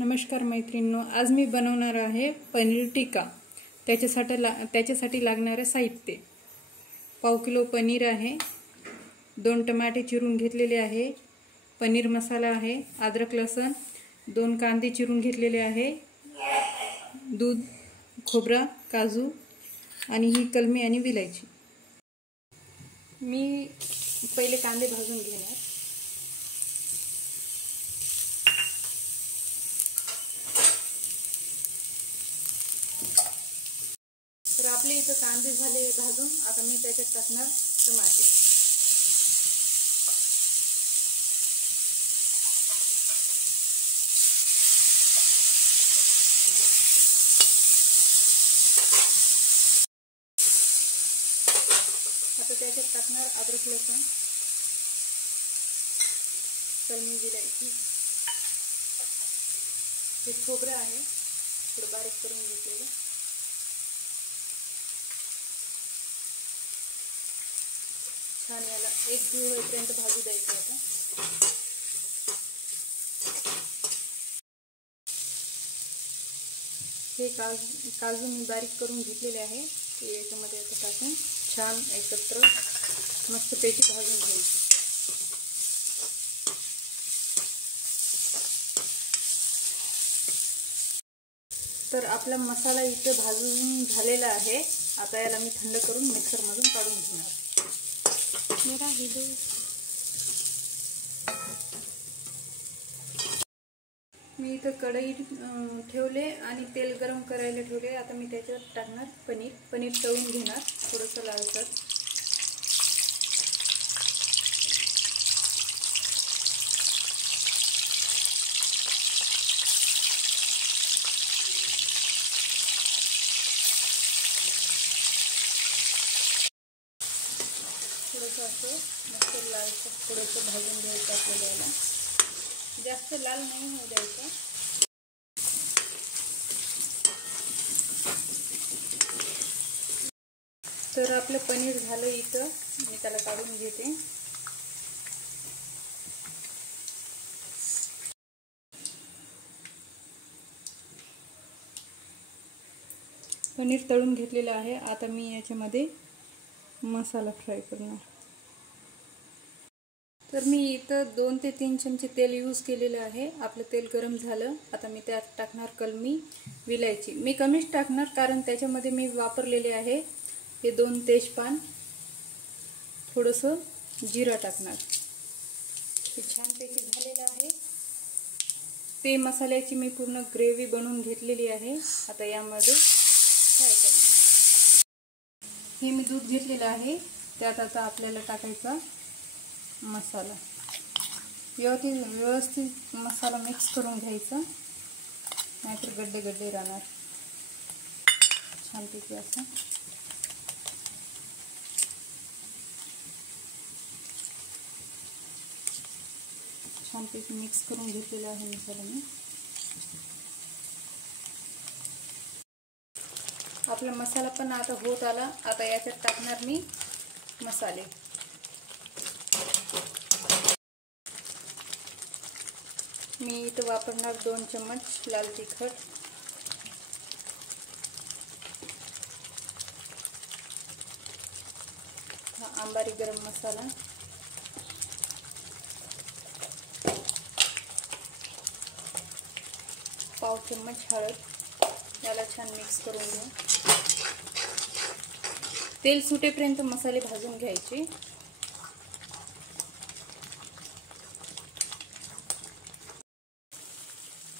नमस्कार मैत्रिणींनो, आज मी बनवणार आहे पनीर टिक्का। त्याच्यासाठी लागणारे साहित्य: पाव किलो पनीर आहे, 2 टमाटे चिरून घेतलेले आहे, पनीर मसाला आहे, अद्रक लसूण, 2 कांदे चिरून घेतलेले आहे, दूध, खोबरा, काजू आणि ही कलमी आणि विलायची। मी पहिले कांदे भाजून घेणार। तर आपले इथं कांदे झाले भाजून, आता मी त्याच्यात टाकणार टमाटे। आता त्याच्यात टाकणार अद्रक लसूण, कलमी विलायची, हे खोबरं आहे थोडं बारीक करून घेतलेलं, छान याला एक जीव होईपर्यंत भाजू द्यायचं। आता हे काजू मी बारीक करून घेतलेले आहे, ते याच्यामध्ये आता टाकून छान एकत्र मस्तपैकी भाजून घ्यायचं। तर आपला मसाला इथे भाजून झालेला आहे। आता याला मी थंड करून मिक्सरमधून काढून घेणार। मी इथं कढई ठेवले आणि तेल गरम करायला ठेवले। आता मी त्याच्यात टाकणार पनीर तळून घेणार थोडंसं लालसर। थोडंसं असं मस्त लालसर थोडंसं भाजून घ्यायचं आपल्याला, जास्त लाल नाही होऊ द्यायचं। तर आपलं पनीर झालं, इथं मी त्याला काढून घेते। पनीर तळून घेतलेलं आहे। आता मी याच्यामध्ये मसाला फ्राय करणार। तर मी इथं 2 ते 3 चमचे तेल यूज केलेलं आहे। आपलं तेल गरम झालं, आता मी त्यात टाकणार कलमी विलायची। मी कमीच टाकणार, कारण त्याच्यामध्ये मी वापरलेले आहे हे 2 तेजपान, थोडंसं जिरा टाकणार। हे छानपैकी झालेलं आहे। ते मसाल्याची मी पूर्ण ग्रेव्ही बनवून घेतलेली आहे। आता यामध्ये फ्राय करणार। हे मी दूध घेतलेलं आहे, त्यात आता आपल्याला टाकायचा मसाला। व्यवस्थित मसाला मिक्स करून घ्यायचा, नाहीतर गड्डे राहणार। छानपैकी असं छानपैकी मिक्स करून घेतलेला आहे मसाला मी। आपला मसाला पण आता होत आला। आता याच्यात टाकणार मी मसाले। मी इथं वापरणार 2 चम्मच लाल तिखट, हा अंबारी गरम मसाला, पाव चम्मच हळद। याला छान मिक्स करून घेऊ। तेल सुटेपर्यंत मसाले भाजून घ्यायचे।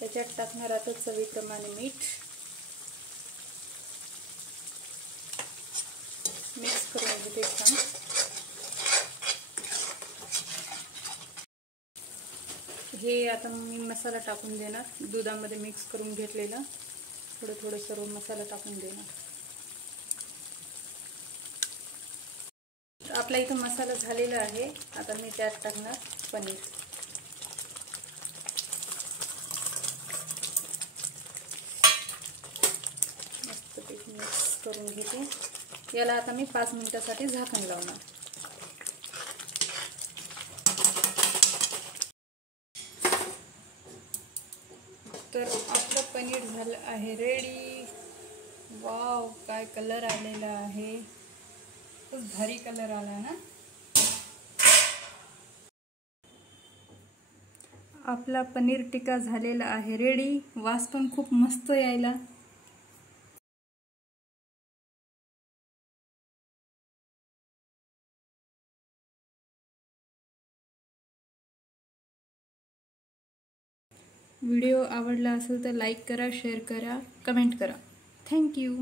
त्याच्यात टाकणार आता चवीप्रमाणे मीठ, मिक्स करून घेते छान। हे आता मी मसाला टाकून देणार, दुधामध्ये मिक्स करून घेतलेला थोडं सर्व मसाला टाकून देणार। आपला इथं मसाला झालेला आहे। आता मी त्यात टाकणार पनीर। मस्तपैकी मिक्स करून घेते। याला आता मी 5 मिनिटासाठी झाकण लावणार। तर आपलं पनीर झालं आहे रेडी. वाव, काय कलर आलेला आहे, खूप भारी कलर आला ना. आपला पनीर टिक्का झालेला आहे रेडी. वास पण खूप मस्त यायला. व्हिडिओ आवडला असेल तर लाईक करा, शेअर करा, कमेंट करा. थँक्यू.